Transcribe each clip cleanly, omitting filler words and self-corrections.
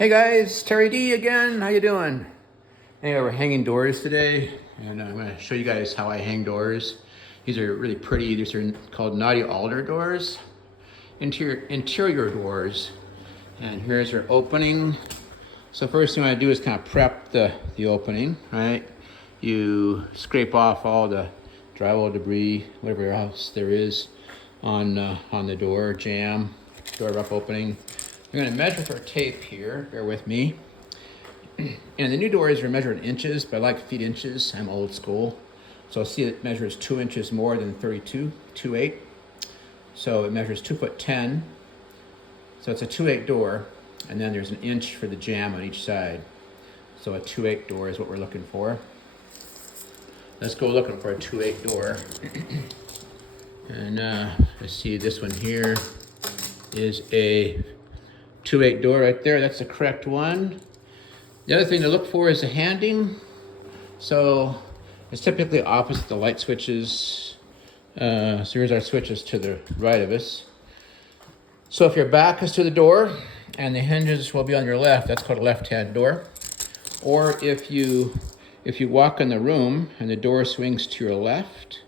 Hey guys, Terry D again. How you doing? Anyway, we're hanging doors today, and I'm going to show you guys how I hang doors. These are really pretty. These are called Naughty Alder doors, interior doors. And here's our opening. So first thing I do is kind of prep the opening, right? You scrape off all the drywall debris, whatever else there is on the door jamb, door rough opening. I'm going to measure for tape here. Bear with me. And the new doors are measured in inches, but I like feet inches. I'm old school. So see it measures 2 inches more than 32, 2.8. So it measures 2'10". So it's a 2.8 door, and then there's an inch for the jamb on each side. So a 2.8 door is what we're looking for. Let's go looking for a 2.8 door. And let's see, this one here is a 2.8 door right there. That's the correct one. The other thing to look for is the handing. So it's typically opposite the light switches. So here's our switches to the right of us. So if your back is to the door and the hinges will be on your left, that's called a left-hand door. Or if you walk in the room and the door swings to your left,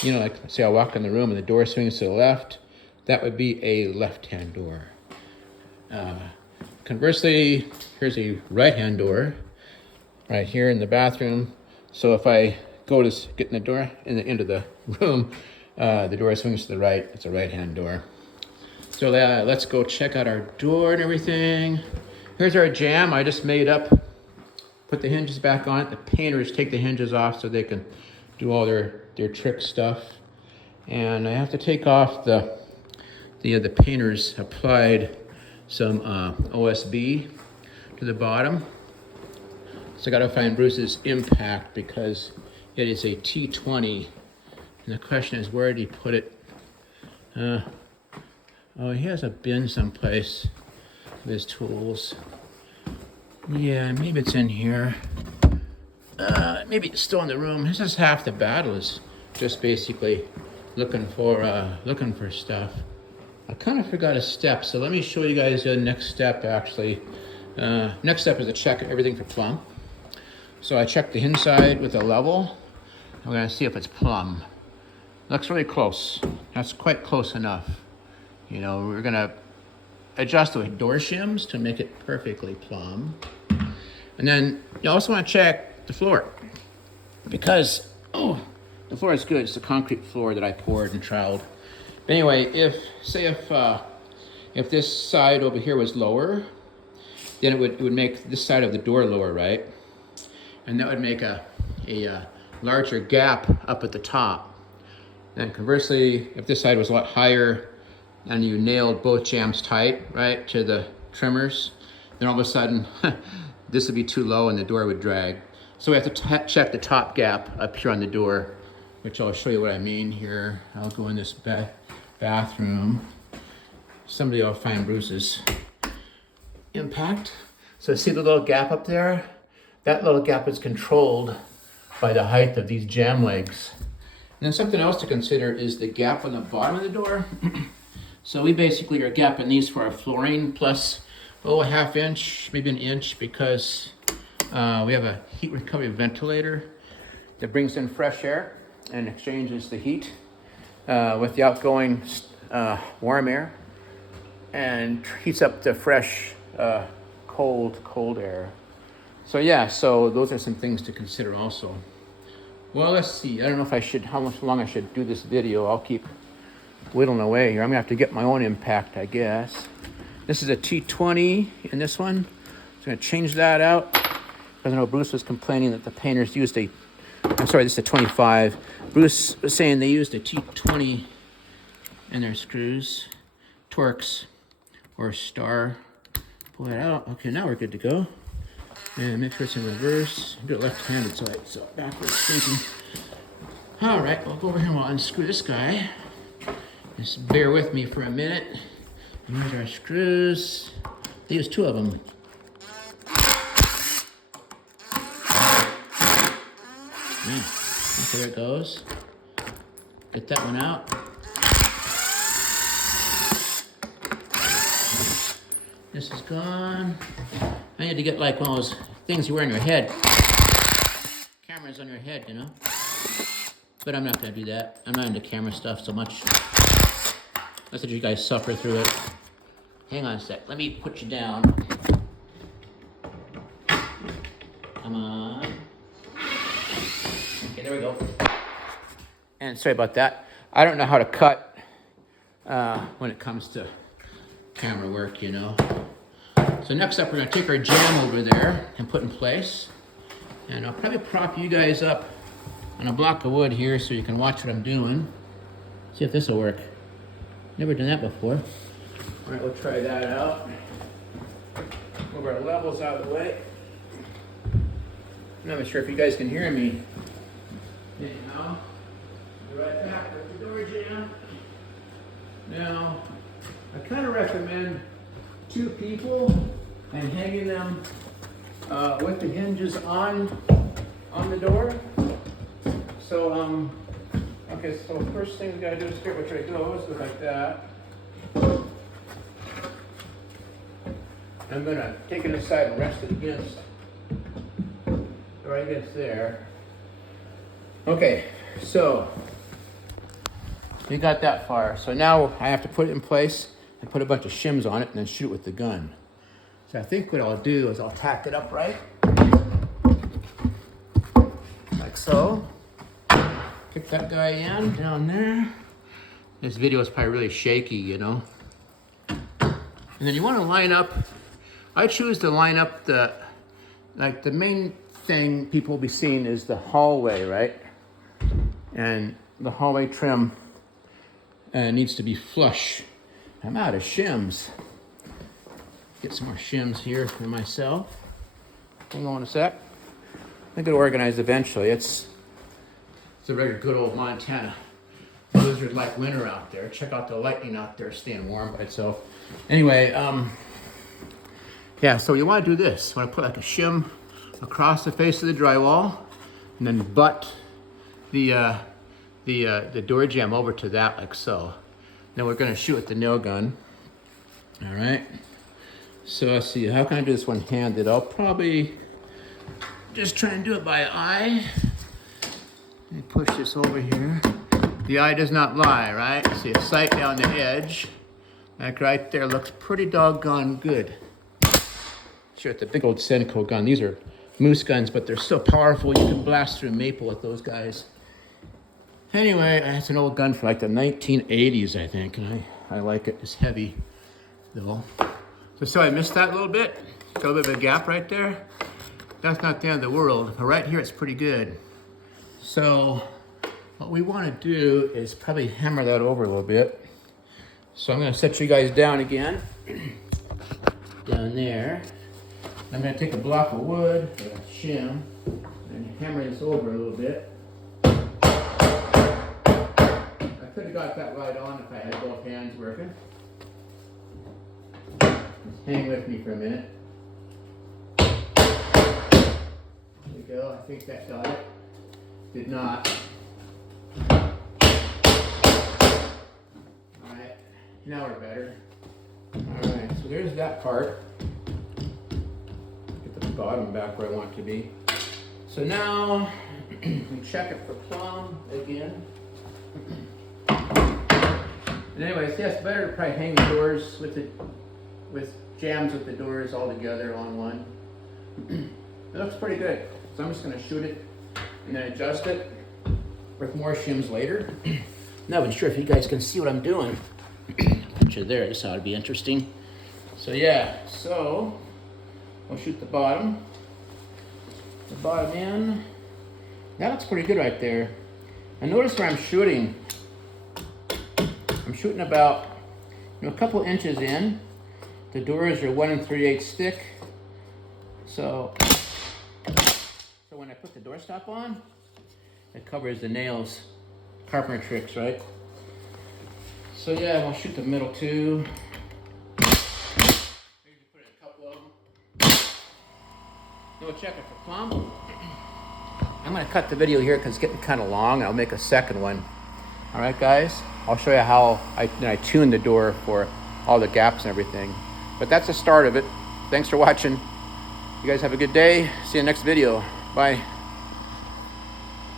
you know, like say I walk in the room and the door swings to the left, that would be a left-hand door. Conversely, here's a right-hand door right here in the bathroom. So if I go to get in the door into the room, the door swings to the right. It's a right-hand door. So let's go check out our door and everything. Here's our jamb I just made up. Put the hinges back on it. The painters take the hinges off so they can do all their trick stuff. And I have to take off the painters applied some OSB to the bottom. So I gotta find Bruce's impact because it is a T20. And the question is, where did he put it? Oh, he has a bin someplace with his tools. Yeah, maybe it's in here. Maybe it's still in the room. This is half the battle, is just basically looking for stuff. I kind of forgot a step, so let me show you guys the next step actually. Next step is to check everything for plumb. So I checked the inside with a level. I'm gonna see if it's plumb. Looks really close. That's quite close enough. You know, we're gonna adjust the door shims to make it perfectly plumb. And then you also wanna check the floor because, the floor is good. It's a concrete floor that I poured and troweled. But anyway, if this side over here was lower, then it would make this side of the door lower, right? And that would make a larger gap up at the top. Then conversely, if this side was a lot higher and you nailed both jambs tight, right, to the trimmers, then all of a sudden this would be too low and the door would drag. So we have to check the top gap up here on the door, which I'll show you what I mean here. I'll go in this bathroom. Somebody will find Bruce's impact. So see the little gap up there? That little gap is controlled by the height of these jamb legs. And then something else to consider is the gap on the bottom of the door. So we basically are gapping these for our flooring plus, a half inch, maybe an inch, because we have a heat recovery ventilator that brings in fresh air and exchanges the heat with the outgoing warm air and heats up the fresh cold air. So yeah, so those are some things to consider also. Well, let's see. I don't know if how much long I should do this video. I'll keep whittling away here. I'm gonna have to get my own impact, I guess. This is a T20 in this one. I'm gonna change that out because I know Bruce was complaining that the painters used this is a 25. Bruce was saying they used a T20 in their screws, Torx or Star. Pull that out. Okay, now we're good to go. And make sure it's in reverse. Do it left-handed, so it's backwards thinking. All right, we'll go over here and we'll unscrew this guy. Just bear with me for a minute. And here's our screws. They use 2 of them. Yeah, there it goes. Get that one out. This this is gone. I need to get like one of those things you wear on your head. Cameras on your head, you know? But I'm not gonna do that. I'm not into camera stuff so much. Let's let you guys suffer through it. Hang on a sec, let me put you down. Come on. Okay, there we go. And sorry about that. I don't know how to cut when it comes to camera work, you know. So next up, we're gonna take our jam over there and put in place. And I'll probably prop you guys up on a block of wood here so you can watch what I'm doing. See if this will work. Never done that before. All right, we'll try that out. Move our levels out of the way. I'm not sure if you guys can hear me. Anyhow, be right back with the door jam. Now, I kind of recommend 2 people and hanging them with the hinges on the door. So, okay, so first thing we gotta do is figure which way it goes, go like that. I'm gonna take it aside and rest it against, right against there. Okay, so we got that far. So now I have to put it in place and put a bunch of shims on it and then shoot with the gun. So I think what I'll do is I'll tack it up right, like so. Kick that guy in down there. This video is probably really shaky, you know. And then you want to line up. I choose to line up the main thing people will be seeing is the hallway, right? And the hallway trim needs to be flush. I'm out of shims. Get some more shims here for myself. Hang on a sec. I get organized eventually. It's a regular good old Montana blizzard-like winter out there. Check out the lightning out there staying warm by itself. Anyway, yeah, so you want to do this. You want to put like a shim across the face of the drywall and then butt the door jamb over to that like so. Then we're going to shoot with the nail gun. All right. So let's see, how can I do this one-handed? I'll probably just try and do it by eye. Let me push this over here. The eye does not lie, right? See a sight down the edge. Like right there, looks pretty doggone good. Sure, it's a big old Senko gun. These are moose guns, but they're so powerful you can blast through maple with those guys. Anyway, it's an old gun from like the 1980s, I think, and I like it. It's heavy, though. So I missed that a little bit. Got a little bit of a gap right there. That's not the end of the world, but right here it's pretty good. So what we want to do is probably hammer that over a little bit. So I'm going to set you guys down again, down there. I'm going to take a block of wood, a shim, and hammer this over a little bit. I could have got that right on if I had both hands working. Just hang with me for a minute. There we go. I think that got it. Did not. Alright, now we're better. Alright, so there's that part. Get the bottom back where I want it to be. So now, we check it for plumb again. And anyways, yes, better to probably hang the doors with jams with the doors all together on one. It looks pretty good. So I'm just going to shoot it and then adjust it with more shims later. Not even sure if you guys can see what I'm doing. Put you there, this ought to be interesting. So yeah, so I'll shoot the bottom in. That looks pretty good right there. And notice where I'm shooting. I'm shooting about a couple inches in. The doors are 1 3/8 thick. So when I put the doorstop on, it covers the nails. Carpenter tricks, right? So yeah, we'll shoot the middle too. Maybe put in a couple of them. Then we'll check it for plumb. I'm gonna cut the video here because it's getting kind of long. I'll make a second one. All right, guys. I'll show you how I tune the door for all the gaps and everything. But that's the start of it. Thanks for watching. You guys have a good day. See you next video. Bye.